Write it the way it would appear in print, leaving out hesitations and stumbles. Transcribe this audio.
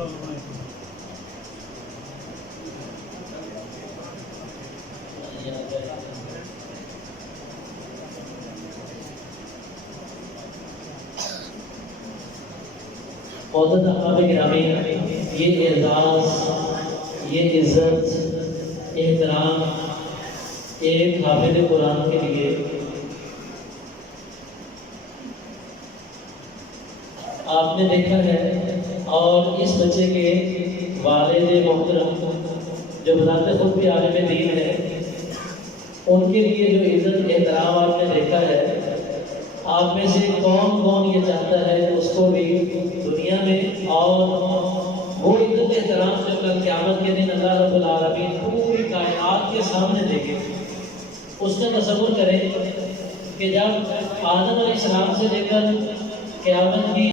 معزز احباب گرامی، یہ اعزاز، یہ عزت، احترام ایک حافظ قرآن کے لیے آپ نے دیکھا ہے، اور اس بچے کے والد محترم جو بذات خود بھی عالم دین ہے، ان کے لیے جو عزت احترام آپ نے دیکھا ہے، آپ میں سے کون کون یہ چاہتا ہے کہ اس کو بھی دنیا میں اور وہ عزت احترام جو کل قیامت کے دن اللہ رب العالمین پوری کائنات کے سامنے دے گے، اس کا تصور کریں کہ جب آدم علیہ السلام سے لے کر قیامت کی